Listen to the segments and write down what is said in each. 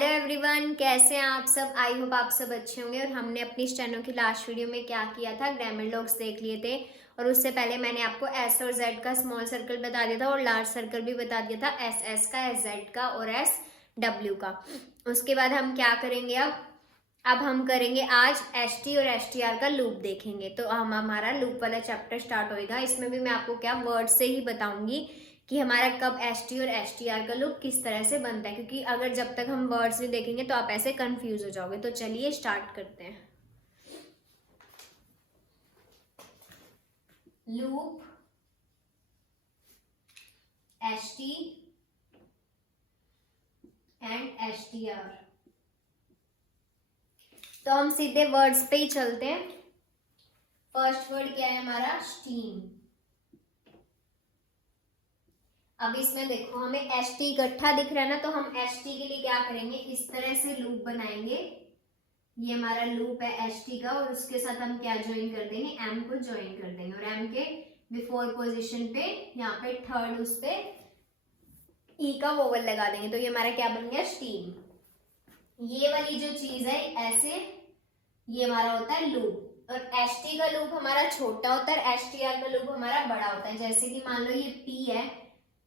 Hello everyone, कैसे हैं आप सब। आई होप आप सब अच्छे होंगे। और हमने अपनी स्टेनो की लास्ट वीडियो में क्या किया था, ग्रामर लॉग्स देख लिए थे। और उससे पहले मैंने आपको एस और जेड का स्मॉल सर्कल बता दिया था और लार्ज सर्कल भी बता दिया था, एस एस का, एस जेड का और एस डब्ल्यू का। उसके बाद हम क्या करेंगे, अब हम करेंगे आज एस टी और एस टी आर का लूप देखेंगे। तो हम हमारा लूप वाला चैप्टर स्टार्ट होएगा। इसमें भी मैं आपको क्या वर्ड से ही बताऊंगी कि हमारा कब एस टी और एस टी आर का लूप किस तरह से बनता है, क्योंकि अगर जब तक हम वर्ड्स नहीं देखेंगे तो आप ऐसे कंफ्यूज हो जाओगे। तो चलिए स्टार्ट करते हैं। Loop S T and S T R. तो हम सीधे वर्ड्स पे ही चलते हैं। फर्स्ट वर्ड क्या है हमारा, स्टीम। अब इसमें देखो हमें एस टी इकट्ठा दिख रहा है ना, तो हम एस टी के लिए क्या करेंगे, इस तरह से लूप बनाएंगे। ये हमारा लूप है एस टी का, और उसके साथ हम क्या ज्वाइन कर देंगे, एम को ज्वाइन कर देंगे। और एम के बिफोर पोजीशन पे यहाँ पे थर्ड उस पे ई का वोवल लगा देंगे। तो ये हमारा क्या बन गया, स्टीम। ये वाली जो चीज है ऐसे, ये हमारा होता है लूप। और एस टी का लूप हमारा छोटा होता है, एस टी आर का लूप हमारा बड़ा होता है। जैसे कि मान लो ये पी है,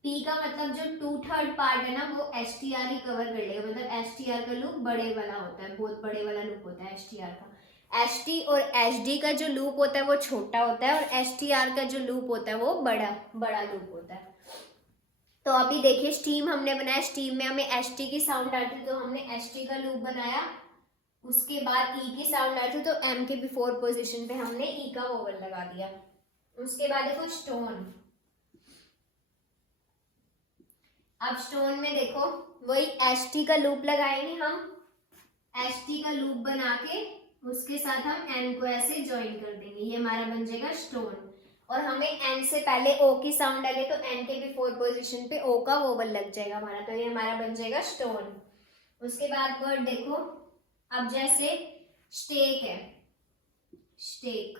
पी का मतलब जो 2/3 पार्ट है ना, वो एस टी आर ही कवर कर लेगा। मतलब एस टी आर का लूप बड़े वाला होता है, बहुत बड़े वाला लूप होता है एस टी आर का। एस टी और एच डी का जो लूप होता है वो छोटा होता है, और एस टी आर का जो लूप होता है वो बड़ा बड़ा लूप होता है। तो अभी देखिए स्टीम हमने बनाया, स्टीम में हमें एस टी की साउंड आई थी तो हमने एस टी का लूप बनाया। उसके बाद ई की साउंड आई थी तो एम के बिफोर पोजिशन पे हमने ई का वोवल लगा दिया। उसके बाद देखो स्टोन। अब स्टोन में देखो वही एस टी का लूप लगाएंगे हम। एस टी का लूप बना के उसके साथ हम एन को ऐसे ज्वाइन कर देंगे, ये हमारा बन जाएगा स्टोन। और हमें एन से पहले ओ की साउंड लगे तो एन के बिफोर पोजीशन पे ओ का वोवल लग जाएगा हमारा, तो ये हमारा बन जाएगा स्टोन। उसके बाद वर्ड देखो, अब जैसे स्टेक है, स्टेक।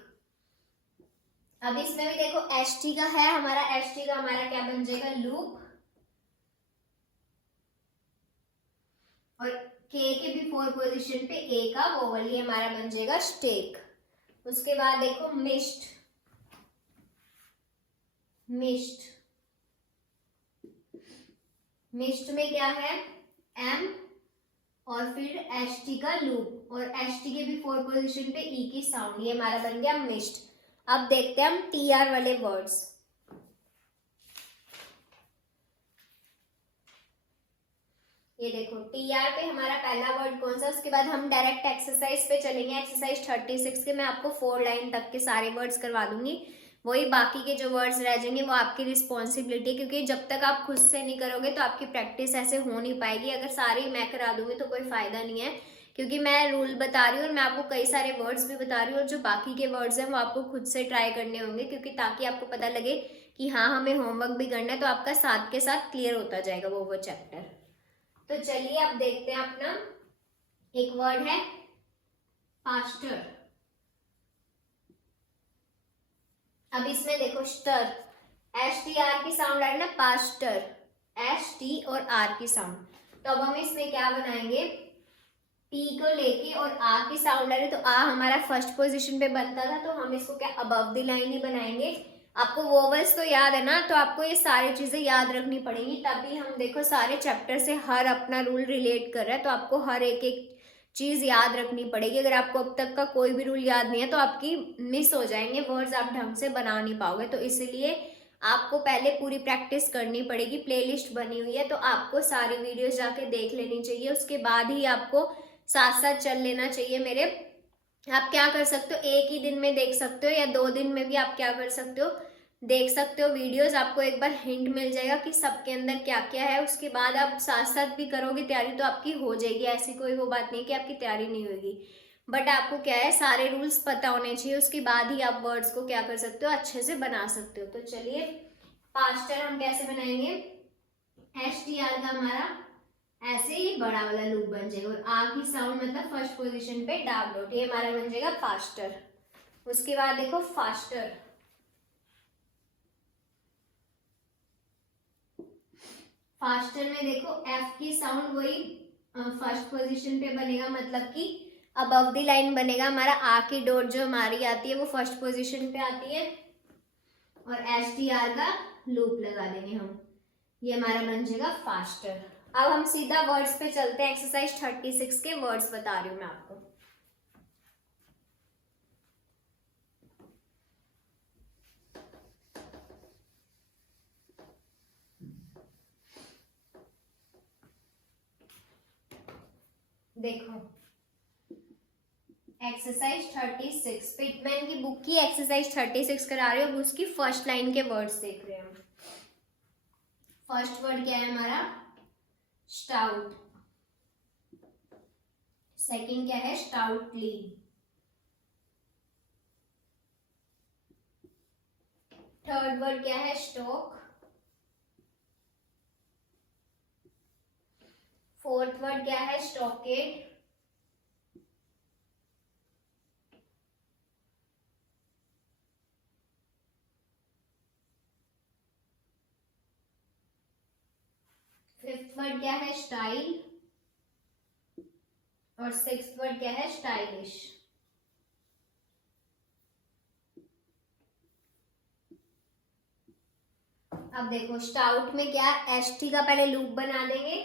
अब इसमें भी देखो एस टी का है हमारा, एस टी का हमारा क्या बन जाएगा, लूप। और के बिफोर पोजीशन पे ए का वोवल, ये हमारा बन जाएगा स्टेक। उसके बाद देखो मिस्ट, मिस्ट। मिस्ट में क्या है, एम और फिर एस टी का लूप, और एस टी के बिफोर पोजीशन पे ई की साउंड, ये हमारा बन गया मिस्ट। अब देखते हैं हम टी आर वाले वर्ड्स। ये देखो टी आर पे हमारा पहला वर्ड कौन सा, उसके बाद हम डायरेक्ट एक्सरसाइज पे चलेंगे। एक्सरसाइज 36 के मैं आपको 4 लाइन तक के सारे वर्ड्स करवा दूंगी। वही बाकी के जो वर्ड्स रह जाएंगे वो आपकी रिस्पॉन्सिबिलिटी है, क्योंकि जब तक आप खुद से नहीं करोगे तो आपकी प्रैक्टिस ऐसे हो नहीं पाएगी। अगर सारी मैं करा दूंगी तो कोई फायदा नहीं है, क्योंकि मैं रूल बता रही हूँ और मैं आपको कई सारे वर्ड्स भी बता रही हूँ, और जो बाकी के वर्ड्स हैं वो आपको खुद से ट्राई करने होंगे, क्योंकि ताकि आपको पता लगे कि हाँ हमें होमवर्क भी करना है, तो आपका साथ के साथ क्लियर होता जाएगा वो चैप्टर। तो चलिए अब देखते हैं अपना एक वर्ड है पास्टर। अब इसमें देखो स्टर, एस टी आर की साउंड आई ना, पास्टर, एस टी और आर की साउंड। तो अब हम इसमें क्या बनाएंगे, पी को लेके और आ की साउंड आ रही, तो आ हमारा फर्स्ट पोजीशन पे बनता था, तो हम इसको क्या अबव द लाइन ही बनाएंगे। आपको वोवल्स तो याद है ना, तो आपको ये सारी चीजें याद रखनी पड़ेगी, तभी हम देखो सारे चैप्टर से हर अपना रूल रिलेट कर रहा है, तो आपको हर एक एक चीज याद रखनी पड़ेगी। अगर आपको अब तक का कोई भी रूल याद नहीं है तो आपकी मिस हो जाएंगे वर्ड्स, आप ढंग से बना नहीं पाओगे। तो इसलिए आपको पहले पूरी प्रैक्टिस करनी पड़ेगी। प्लेलिस्ट बनी हुई है तो आपको सारी वीडियोस जाके देख लेनी चाहिए, उसके बाद ही आपको साथ साथ चल लेना चाहिए मेरे। आप क्या कर सकते हो, एक ही दिन में देख सकते हो या 2 दिन में भी आप क्या कर सकते हो, देख सकते हो वीडियोस। आपको एक बार हिंट मिल जाएगा कि सबके अंदर क्या क्या है, उसके बाद आप साथ साथ भी करोगे तैयारी तो आपकी हो जाएगी। ऐसी कोई वो बात नहीं कि आपकी तैयारी नहीं होगी, बट आपको क्या है, सारे रूल्स पता होने चाहिए, उसके बाद ही आप वर्ड्स को क्या कर सकते हो, अच्छे से बना सकते हो। तो चलिए पास्टर हम कैसे बनाएंगे, एस टी आर का हमारा ऐसे ही बड़ा वाला लूप बन जाएगा, और आ की साउंड मतलब फर्स्ट पोजीशन पे डार्क डॉट, ये हमारा बन जाएगा फास्टर। उसके बाद देखो फास्टर, फास्टर में देखो एफ की साउंड वही फर्स्ट पोजीशन पे बनेगा, मतलब कि अबव द लाइन बनेगा हमारा। आ की डॉट जो हमारी आती है वो फर्स्ट पोजीशन पे आती है और एस टी आर का लूप लगा देंगे हम, ये हमारा बन जाएगा फास्टर। अब हम सीधा वर्ड्स पे चलते हैं। एक्सरसाइज 36 के वर्ड्स बता रही हूँ मैं आपको। देखो एक्सरसाइज 36 पिटमैन की बुक की एक्सरसाइज 36 करा रही हूँ, उसकी फर्स्ट लाइन के वर्ड्स देख रहे हैं हम। फर्स्ट वर्ड क्या है हमारा? स्टाउट। सेकंड क्या है? स्टाउटली। थर्ड वर्ड क्या है? स्टॉक। फोर्थ वर्ड क्या है? स्टॉकेड। फिफ्थ वर्ड क्या है? स्टाइल। और सिक्स्थ वर्ड क्या है? स्टाइलिश। अब देखो स्टाउट में क्या, एस टी का पहले लूप बना देंगे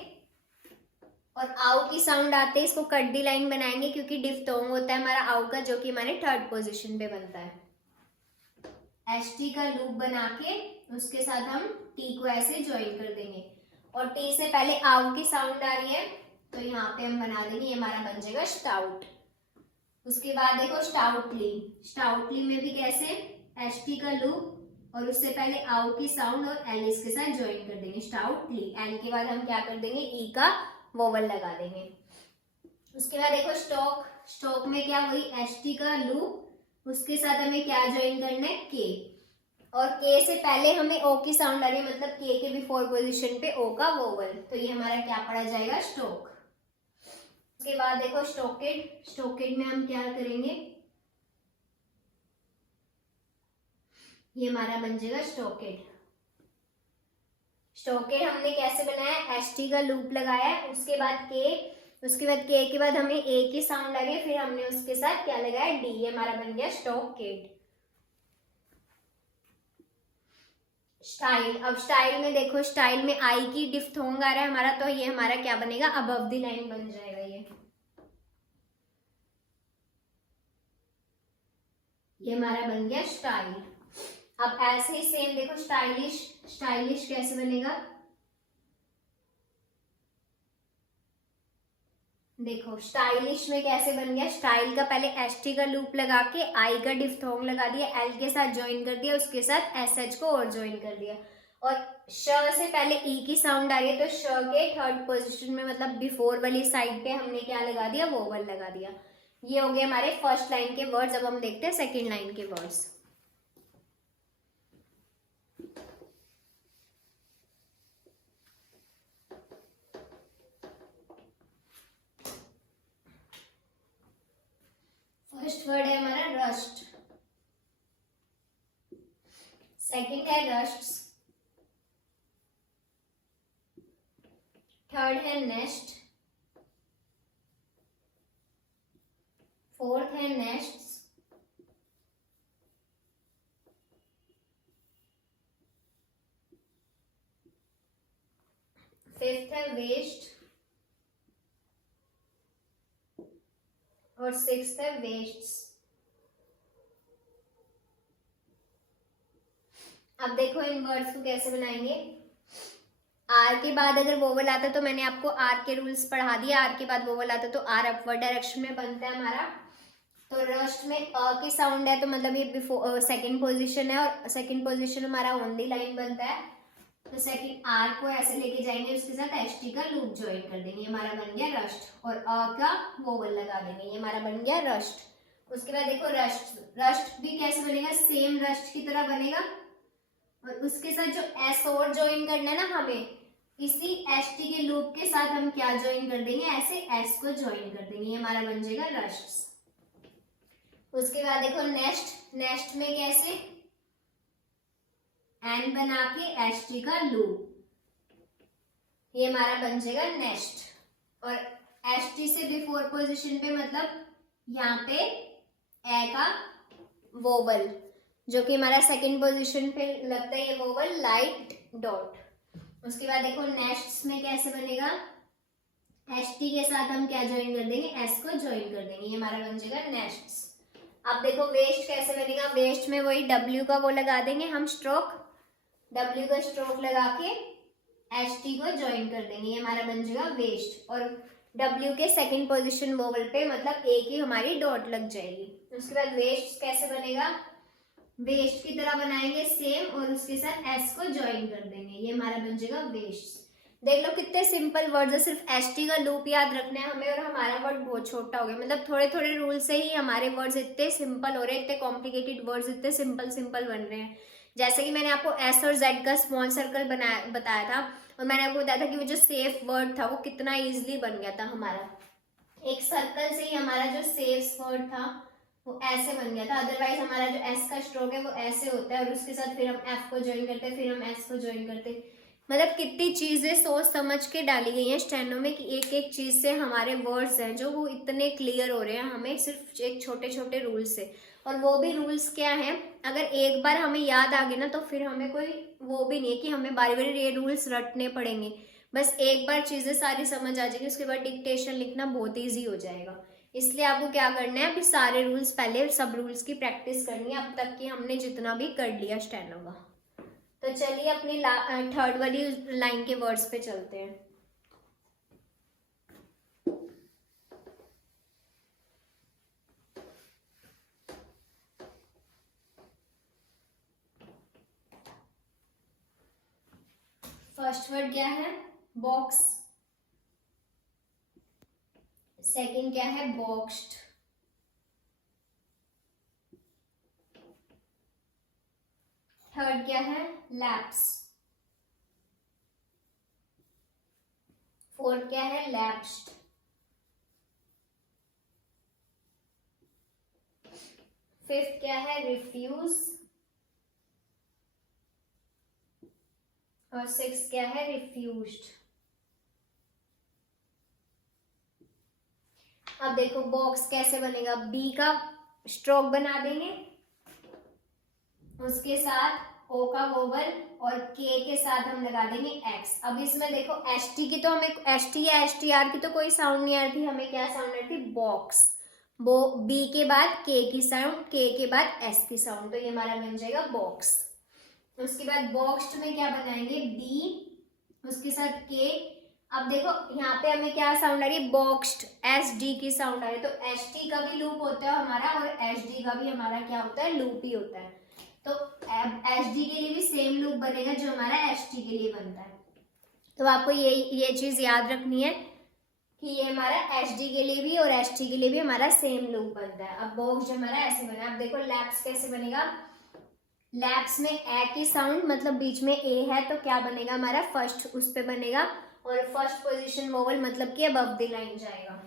और आउ की साउंड आते ही इसको कट दी लाइन बनाएंगे, क्योंकि डिफ्थोंग होता है हमारा आउ का, जो कि हमारे थर्ड पोजीशन पे बनता है। एस टी का लूप बना के उसके साथ हम टी को ऐसे ज्वाइन कर देंगे और टी से पहले आउ की साउंड आ रही है तो यहाँ पे हम बना देंगे, ये हमारा बन जाएगा स्टाउट। उसके बाद देखो स्टाउटली। स्टाउटली में भी कैसे, एस टी का लूप और उससे पहले आउ की साउंड और एल इसके साथ ज्वाइन कर देंगे, स्टाउटली। एल के बाद हम क्या कर देंगे? ई का वोवल लगा देंगे। उसके बाद देखो स्टॉक। स्टॉक में क्या, वही एस टी का लूप, उसके साथ हमें क्या ज्वाइन करना है? के। और के से पहले हमें ओ की साउंड आ रही है, मतलब के के बिफोर पोजीशन पे ओ का वोवल, तो ये हमारा क्या पड़ा जाएगा? स्टॉक। उसके बाद देखो स्टॉकेड। स्टॉकेड में हम क्या करेंगे? ये हमारा बन जाएगा स्टॉकेड। स्टॉकेड हमने कैसे बनाया? एस टी का लूप लगाया, उसके बाद के, उसके बाद के बाद हमें ए की साउंड लगी, फिर हमने उसके साथ क्या लगाया? डी। ये हमारा बन गया स्टॉकेड। स्टाइल। अब स्टाइल में देखो, स्टाइल में आई की डिफ्थोंग आ रहा है हमारा, तो ये हमारा क्या बनेगा? अबव द लाइन बन जाएगा ये हमारा बन गया स्टाइल। अब ऐसे ही सेम देखो स्टाइलिश। स्टाइलिश कैसे बनेगा? देखो स्टाइलिश में कैसे बन गया? स्टाइल का पहले एस टी का लूप लगा के आई का डिफ्थोंग लगा दिया, एल के साथ ज्वाइन कर दिया, उसके साथ एस एच को और ज्वाइन कर दिया, और श से पहले ई की साउंड आ रही है तो श के थर्ड पोजीशन में, मतलब बिफोर वाली साइड पे हमने क्या लगा दिया? वोवल लगा दिया। ये हो गए हमारे फर्स्ट लाइन के वर्ड्स। अब हम देखते हैं सेकेंड लाइन के वर्ड्स। फर्स्ट वर्ड है हमारा रस्ट। सेकंड है रस्ट्स। थर्ड है नेस्ट। फोर्थ है नेस्ट्स। फिफ्थ है वेस्ट और सिक्स्थ है वेस्ट्स। अब देखो इन वर्ड्स को कैसे बनाएंगे। आर के बाद अगर वोवल आता तो मैंने आपको आर के रूल्स पढ़ा दिए, आर के बाद वोवल आता तो आर अपवर्ड डायरेक्शन में बनता है हमारा। तो रस्ट में अ की साउंड है तो मतलब ये बिफोर सेकंड पोजीशन है और सेकंड पोजीशन हमारा ऑन दी लाइन बनता है, तो सेकंड आर को ऐसे लेके जाएंगे, उसके साथ एस टी का लूप ज्वाइन कर देंगे, ये हमारा बन गया रस्ट, और अ का वोवल लगा देंगे, ये हमारा बन गया रस्ट। उसके बाद देखो रस्ट। रस्ट भी कैसे बनेगा? सेम रस्ट की तरह बनेगा और उसके साथ जो एस और ज्वाइन करना है ना हमें, इसी एस टी के लूप के साथ हम क्या ज्वाइन कर देंगे? ऐसे एस को ज्वाइन कर देंगे, ये हमारा बन जाएगा रस्ट। उसके बाद देखो नेस्ट। नेस्ट में कैसे? एन बना के एस टी का लूप, ये हमारा बन जाएगा नेस्ट। और एस टी से बिफोर पोजिशन पे मतलब यहाँ पे ए का वोवल जो कि हमारा सेकंड पोजीशन पे लगता है, ये वोवल लाइट डॉट। उसके बाद देखो नेक्स्ट में कैसे बनेगा, एच टी के साथ हम क्या ज्वाइन कर देंगे, एस को ज्वाइन कर देंगे, ये हमारा बन जाएगा नेक्स्ट। अब देखो वेस्ट कैसे बनेगा, वेस्ट में वही डब्ल्यू का वो लगा देंगे हम स्ट्रोक, डब्ल्यू का स्ट्रोक लगा के एच टी को ज्वाइन कर देंगे, ये हमारा बन जाएगा वेस्ट। और डब्ल्यू के सेकंड पोजीशन वोवल पे मतलब ए की हमारी डॉट लग जाएगी। उसके बाद वेस्ट कैसे बनेगा, वेस्ट की तरह बनाएंगे सेम और उसके साथ एस को ज्वाइन कर देंगे, ये हमारा बन जाएगा वेस्ट। देख लो कितने सिंपल वर्ड्स है, सिर्फ एस टी का लूप याद रखना है हमें और हमारा वर्ड बहुत छोटा हो गया। मतलब थोड़े थोड़े रूल से ही हमारे वर्ड्स इतने सिंपल हो रहे हैं, इतने कॉम्प्लिकेटेड वर्ड्स इतने सिंपल सिंपल बन रहे हैं। जैसे कि मैंने आपको एस और जेड का स्मॉल सर्कल बताया था और मैंने आपको बताया था कि वो जो सेफ वर्ड था वो कितना ईजिली बन गया था हमारा, एक सर्कल से ही हमारा जो सेफ वर्ड था वो ऐसे बन गया था। अदरवाइज हमारा जो एस का स्ट्रोक है वो ऐसे होता है और उसके साथ फिर हम एफ को ज्वाइन करते हैं, फिर हम एस को ज्वाइन करते हैं। मतलब कितनी चीजें सोच समझ के डाली गई हैं स्टेनो में कि एक एक चीज से हमारे वर्ड्स हैं जो वो इतने क्लियर हो रहे हैं हमें सिर्फ एक छोटे छोटे रूल से। और वो भी रूल्स क्या हैं, अगर एक बार हमें याद आ गए ना तो फिर हमें कोई वो भी नहीं है कि हमें बारी बारी ये रूल्स रटने पड़ेंगे। बस एक बार चीजें सारी समझ आ जाएगी, उसके बाद डिक्टेशन लिखना बहुत ईजी हो जाएगा। इसलिए आपको क्या करना है, अभी सारे रूल्स पहले सब रूल्स की प्रैक्टिस करनी है अब तक की हमने जितना भी कर लिया स्टेनो का। तो चलिए अपनी थर्ड वाली लाइन के वर्ड्स पे चलते हैं। फर्स्ट वर्ड क्या है, बॉक्स। सेकंड क्या है, बॉक्स्ड। थर्ड क्या है, लैप्स। फोर्थ क्या है, लैप्स्ड। फिफ्थ क्या है, रिफ्यूज। और सिक्स क्या है, रिफ्यूज्ड। अब देखो बॉक्स कैसे बनेगा, बी का स्ट्रोक बना देंगे, उसके साथ ओ का वोवल और के के साथ हम लगा देंगे एक्स। अब इसमें देखो एस टी की तो हमें एस टी या एस टी आर की तो कोई साउंड नहीं आ रही थी, हमें क्या साउंड आ रही थी, बॉक्स। वो बी के बाद के की साउंड, के के बाद एस की साउंड, तो ये हमारा बन जाएगा बॉक्स। उसके बाद बॉक्स्ड में क्या बनाएंगे, बी उसके साथ के। अब देखो यहाँ पे हमें क्या साउंड आ रही है, बॉक्स्ड, एस डी की साउंड आ रही है, तो एस टी का भी लूप होता है हमारा और एस डी का भी हमारा क्या होता है, लूप ही होता है। तो एस डी के लिए भी सेम लूप बनेगा जो हमारा एस टी के लिए बनता है। तो आपको ये चीज याद रखनी है कि ये हमारा एस डी के लिए भी और एस टी के लिए भी हमारा सेम लूप बनता है। अब बॉक्स हमारा ऐसे बना है। अब देखो लैप्स कैसे बनेगा, लैप्स में ए की साउंड मतलब बीच में ए है तो क्या बनेगा हमारा, फर्स्ट उस पे बनेगा और फर्स्ट पोजीशन वोवल मतलब कि अबव द लाइन जाएगा।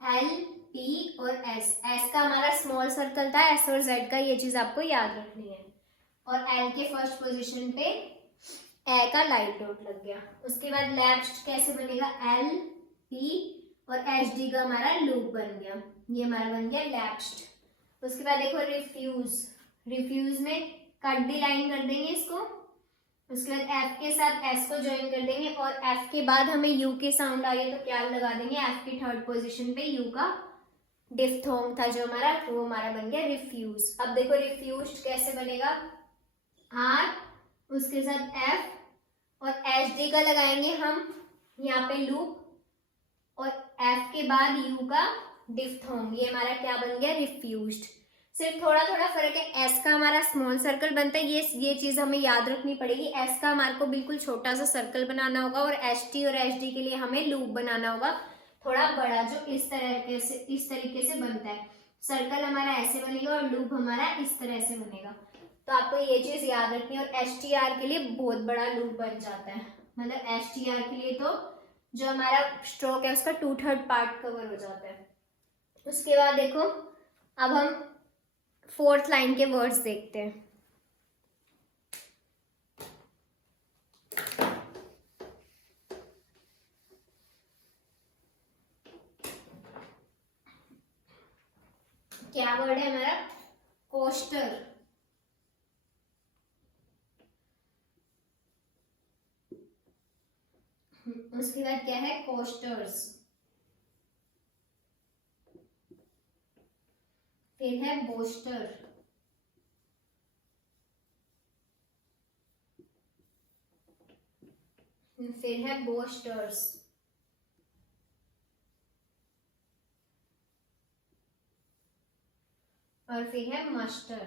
एल पी और एस, एस का हमारा स्मॉल सर्कल था, एस और जेड का, ये चीज आपको याद रखनी है। और एल के फर्स्ट पोजीशन पे ए का लाइट डॉट लग गया। उसके बाद लैप्स्ड कैसे बनेगा, एल पी और एच डी का हमारा लूप बन गया, ये हमारा बन गया लैप्स्ड। उसके बाद देखो रिफ्यूज, रिफ्यूज में कट दी लाइन कर देंगे इसको, उसके बाद एफ के साथ एस को ज्वाइन कर देंगे और एफ के बाद हमें यू की साउंड आई है तो क्या लगा देंगे, एफ की थर्ड पोजीशन पे यू का डिफ्थोंग था जो हमारा, वो हमारा बन गया रिफ्यूज। अब देखो रिफ्यूज्ड कैसे बनेगा, आर उसके साथ एफ और एच डी का लगाएंगे हम यहाँ पे लूप और एफ के बाद यू का डिफ्थोंग, ये हमारा क्या बन गया, रिफ्यूज्ड। सिर्फ थोड़ा थोड़ा फर्क है, एस का हमारा स्मॉल सर्कल बनता है, ये चीज हमें याद रखनी पड़ेगी। एस का हमारे को बिल्कुल छोटा सा सर्कल बनाना होगा और एच टी और एच डी के लिए हमें लूप बनाना होगा थोड़ा बड़ा, जो इस तरीके से बनता है। सर्कल हमारा ऐसे बनेगा और लूप हमारा इस तरह से बनेगा, तो आपको ये चीज याद रखनी है। और एच टी आर के लिए बहुत बड़ा लूप बन जाता है, मतलब एच टी आर के लिए तो जो हमारा स्ट्रोक है उसका 2/3 पार्ट कवर हो जाता है। उसके बाद देखो अब हम फोर्थ लाइन के वर्ड्स देखते हैं। क्या वर्ड है हमारा? कोस्टर। उसके बाद क्या है? कोस्टर्स। फिर है बोस्टर। फिर है बोस्टर्स। और फिर है मस्टर।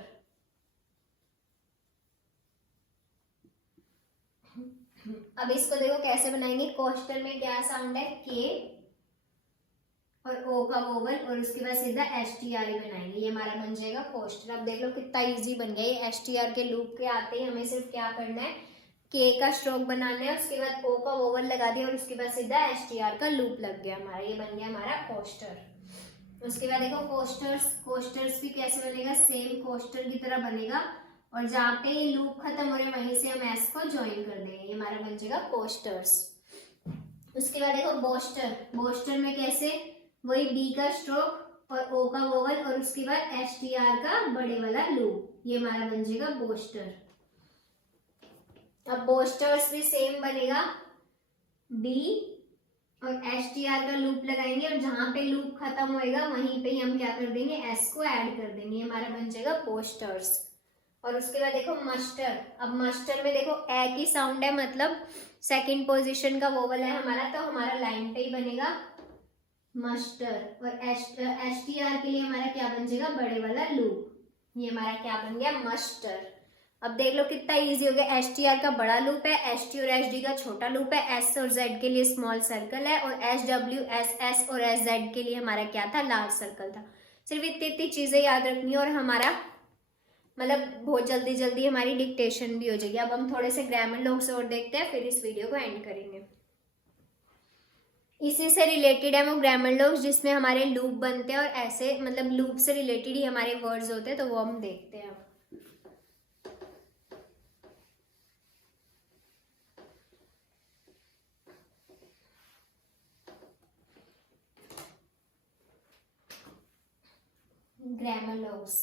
अब इसको देखो कैसे बनाएंगे। कोस्टर में क्या साउंड है? के और ओ का वोवल और उसके बाद सीधा एस टी आर ही बनाएंगे, ये हमारा बन जाएगा कोस्टर। अब देख लो कितना इजी बन गया। ये एस टी आर के लूप के आते ही हमें सिर्फ क्या करना है? के का स्ट्रोक बनाना है, उसके बाद ओ का वोवल लगा दिया और उसके बाद सीधा एस टी आर का लूप लग गया हमारा, ये बन गया हमारा कोस्टर। उसके बाद देखो कोस्टर्स। कोस्टर्स भी कैसे बनेगा? सेम कोस्टर की तरह बनेगा और जहाँ पे ये लूप खत्म हो रहा है वहीं से हम एस को ज्वाइन कर देंगे, ये हमारा बन जाएगा कोस्टर्स। उसके बाद देखो बोस्टर। बोस्टर में कैसे? वही बी का स्ट्रोक और ओ का वोवल और उसके बाद एस टी आर का बड़े वाला लूप, ये हमारा बन जाएगा बोस्टर। अब बोस्टर्स भी सेम बनेगा, बी और एस टी आर का लूप लगाएंगे और जहां पे लूप खत्म होएगा वहीं पे ही हम क्या कर देंगे? एस को ऐड कर देंगे, ये हमारा बन जाएगा बोस्टर्स। और उसके बाद देखो मस्टर। अब मस्टर में देखो ए की साउंड है, मतलब सेकंड पोजीशन का वोवल है हमारा, तो हमारा लाइन पे ही बनेगा मस्टर। और एस टी आर के लिए हमारा क्या बन जाएगा? बड़े वाला लूप, ये हमारा क्या बन गया? मस्टर। अब देख लो कितना इजी हो गया। एस टी आर का बड़ा लूप है, एस टी और एस डी का छोटा लूप है, एस और जेड के लिए स्मॉल सर्कल है और एस डब्ल्यू एस एस और एस जेड के लिए हमारा क्या था? लार्ज सर्कल था। सिर्फ इतनी चीजें याद रखनी है और हमारा मतलब बहुत जल्दी जल्दी हमारी डिक्टेशन भी हो जाएगी। अब हम थोड़े से ग्रामर लॉग्स और देखते हैं, फिर इस वीडियो को एंड करेंगे। इसी से रिलेटेड है वो ग्रामर लॉग्स जिसमें हमारे लूप बनते हैं और ऐसे मतलब लूप से रिलेटेड ही हमारे वर्ड्स होते हैं, तो वो हम देखते हैं। Grammar logs.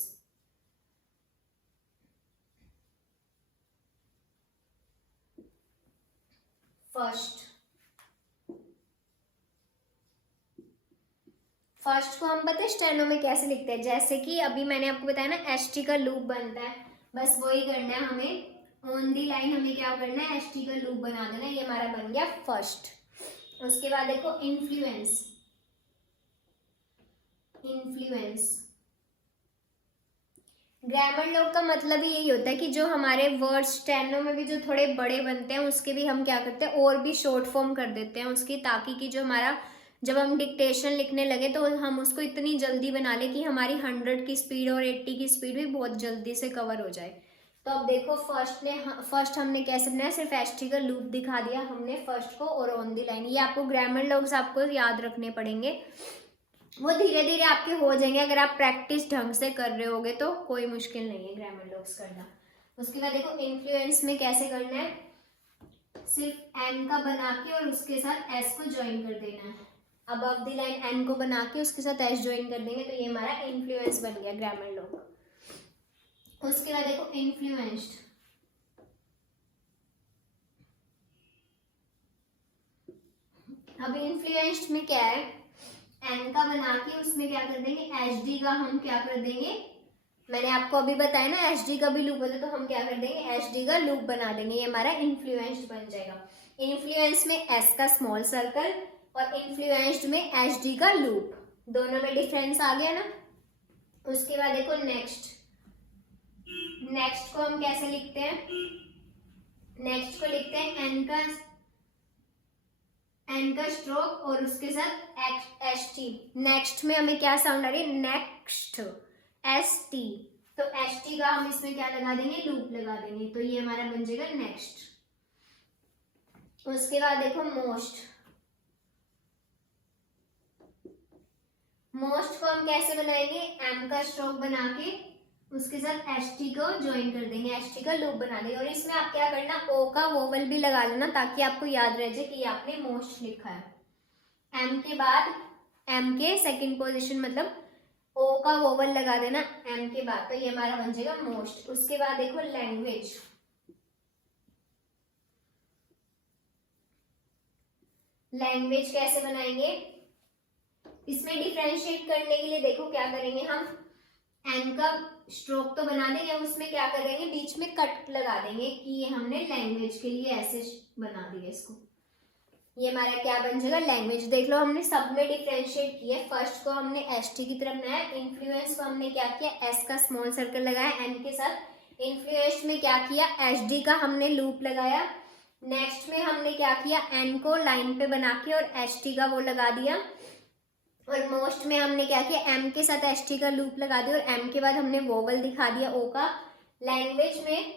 फर्स्ट को हम पता है स्टेनो में कैसे लिखते हैं, जैसे कि अभी मैंने आपको बताया ना एस टी का लूप बनता है, बस वही करना है हमें। ऑन दी लाइन हमें क्या करना है? एस टी का लूप बना देना, ये हमारा बन गया फर्स्ट। उसके बाद देखो इन्फ्लुएंस। इन्फ्लुएंस ग्रामर लॉग का मतलब ही यही होता है कि जो हमारे वर्ड्स स्टेनो में भी जो थोड़े बड़े बनते हैं उसके भी हम क्या करते हैं? और भी शॉर्ट फॉर्म कर देते हैं उसकी, ताकि कि जो हमारा जब हम डिक्टेशन लिखने लगे तो हम उसको इतनी जल्दी बना ले कि हमारी 100 की स्पीड और 80 की स्पीड भी बहुत जल्दी से कवर हो जाए। तो अब देखो फर्स्ट हमने कैसे बनाया? सिर्फ एस टी का लूप दिखा दिया हमने फर्स्ट को और ऑन दी लाइन। ये आपको ग्रामर लॉग्स आपको याद रखने पड़ेंगे, वो धीरे धीरे आपके हो जाएंगे। अगर आप प्रैक्टिस ढंग से कर रहे होगे तो कोई मुश्किल नहीं है ग्रामर लॉग्स करना। उसके बाद देखो इन्फ्लुएंस में कैसे करना है? सिर्फ एन का बना के और उसके साथ एस को ज्वाइन कर देना है। अबव द लाइन एन को बना के उसके साथ एस ज्वाइन कर देंगे, तो ये हमारा इन्फ्लुएंस बन गया ग्रामर लॉग। उसके बाद देखो इन्फ्लुएंस्ड। अब इन्फ्लुएंस्ड में क्या है? एन का बना के उसमें क्या कर देंगे? एच डी का हम क्या कर देंगे? मैंने आपको अभी बताया ना एच डी का भी लूप होता है, तो हम क्या कर देंगे? एच डी का लूप बना देंगे, ये हमारा इन्फ्लुएंस्ड बन जाएगा। इन्फ्लुएंस में एस का स्मॉल सर्कल और इन्फ्लुएंस्ड में एच डी का लूप, दोनों में डिफरेंस आ गया ना। उसके बाद देखो नेक्स्ट। नेक्स्ट को हम कैसे लिखते हैं? नेक्स्ट को लिखते हैं एन का स्ट्रोक और उसके साथ एच टी। नेक्स्ट में हमें क्या साउंड आ रही है? नेक्स्ट एस टी, तो एच टी का हम इसमें क्या लगा देंगे? लूप लगा देंगे, तो ये हमारा बन जाएगा नेक्स्ट। उसके बाद देखो मोस्ट। मोस्ट को हम कैसे बनाएंगे? एम का स्ट्रोक बना के उसके साथ एच टी को ज्वाइन कर देंगे, एच टी का लूप बना देंगे और इसमें आप क्या करना? ओ का वोवल भी लगा लेना ताकि आपको याद रह जाए कि आपने मोस्ट लिखा है। एम के बाद एम के सेकंड पोजीशन मतलब ओ का वोवल लगा देना एम के बाद, तो ये हमारा बन जाएगा मोस्ट। उसके बाद देखो लैंग्वेज, लैंग्वेज कैसे बनाएंगे, इसमें डिफरेंशिएट करने के लिए देखो क्या करेंगे हम, एन का स्ट्रोक तो बना देंगे, उसमें क्या करेंगे बीच में कट लगा देंगे कि ये हमने लैंग्वेज के लिए ऐसे बना दिया इसको। ये हमारा क्या बन जाएगा लैंग्वेज। देख लो हमने सब में डिफरेंशिएट किया। फर्स्ट को हमने एस टी की तरफ बनाया, इन्फ्लुएंस को हमने क्या किया एस का स्मॉल सर्कल लगाया एन के साथ। इन्फ्लुएंस में क्या किया एच डी का हमने लूप लगाया। नेक्स्ट में हमने क्या किया एन को लाइन पे बना के और एच टी का वो लगा दिया। और मोस्ट में हमने क्या किया एम के साथ एच टी का लूप लगा दिया और एम के बाद हमने वोवल दिखा दिया ओ का। लैंग्वेज में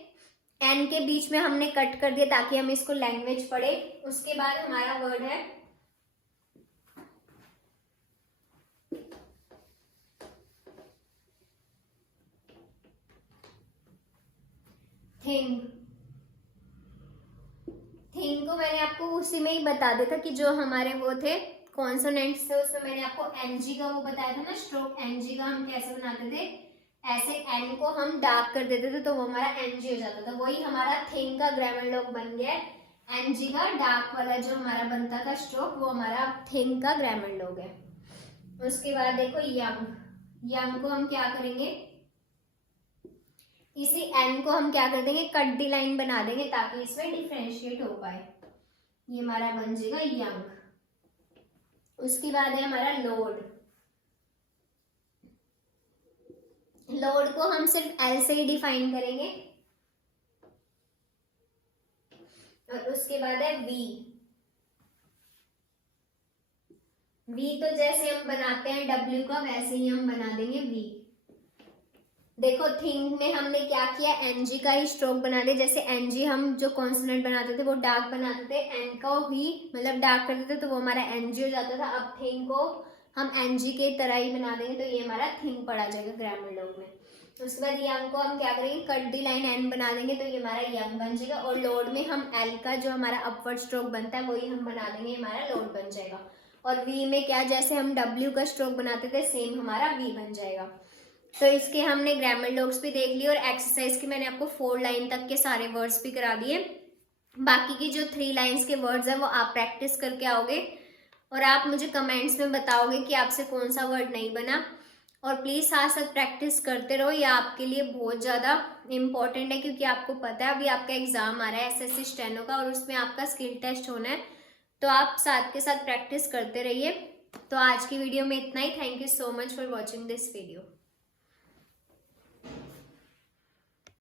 एन के बीच में हमने कट कर दिया ताकि हम इसको लैंग्वेज पढ़े। उसके बाद हमारा वर्ड है थिंग। थिंग को मैंने आपको उसी में ही बता दिया था कि जो हमारे वो थे कॉन्सोनेंट्स थे, उसमें मैंने आपको एनजी का वो बताया था ना स्ट्रोक। एनजी का हम कैसे बनाते थे, ऐसे एन को हम डार्क कर देते थे तो वो हमारा एनजी हो जाता था। वही हमारा थिंग का ग्रामर लॉग बन गया। एनजी का डार्क वाला जो हमारा बनता था स्ट्रोक वो हमारा थिंग का ग्रामर लॉग है। उसके बाद देखो यंग, यंग को हम क्या करेंगे इसी एन को हम क्या कर देंगे कट दी लाइन बना देंगे ताकि इसमें डिफरेंशिएट हो पाए। ये हमारा बन जाएगा यंग। उसके बाद है हमारा लोड। लोड को हम सिर्फ एल से ही डिफाइन करेंगे। और उसके बाद है वी। वी तो जैसे हम बनाते हैं डब्ल्यू का वैसे ही हम बना देंगे वी। देखो थिंग में हमने क्या किया एनजी का ही स्ट्रोक बना दिया। जैसे एनजी हम जो कॉन्सोनेंट बनाते थे वो डार्क बनाते थे, एन को ही मतलब डार्क करते थे तो वो हमारा एनजी हो जाता था। अब थिंग को हम एनजी के तरह ही बना देंगे तो ये हमारा थिंग पढ़ा जाएगा ग्रामर लॉग में। उसके बाद यंग को हम क्या करेंगे कट दी लाइन एन बना देंगे तो ये हमारा यंग बन जाएगा। और लोड में हम एल का जो हमारा अपवर्ड स्ट्रोक बनता है वही हम बना देंगे, हमारा लोड बन जाएगा। और वी में क्या जैसे हम डब्ल्यू का स्ट्रोक बनाते थे सेम हमारा वी बन जाएगा। तो इसके हमने ग्रामर लॉग्स भी देख लिए और एक्सरसाइज की मैंने आपको 4 लाइन तक के सारे वर्ड्स भी करा दिए। बाकी की जो 3 लाइन्स के वर्ड्स हैं वो आप प्रैक्टिस करके आओगे और आप मुझे कमेंट्स में बताओगे कि आपसे कौन सा वर्ड नहीं बना। और प्लीज़ साथ साथ प्रैक्टिस करते रहो, ये आपके लिए बहुत ज़्यादा इम्पॉर्टेंट है क्योंकि आपको पता है अभी आपका एग्ज़ाम आ रहा है एसएससी स्टेनो का और उसमें आपका स्किल टेस्ट होना है। तो आप साथ के साथ प्रैक्टिस करते रहिए। तो आज की वीडियो में इतना ही। Thank you so much for watching this video.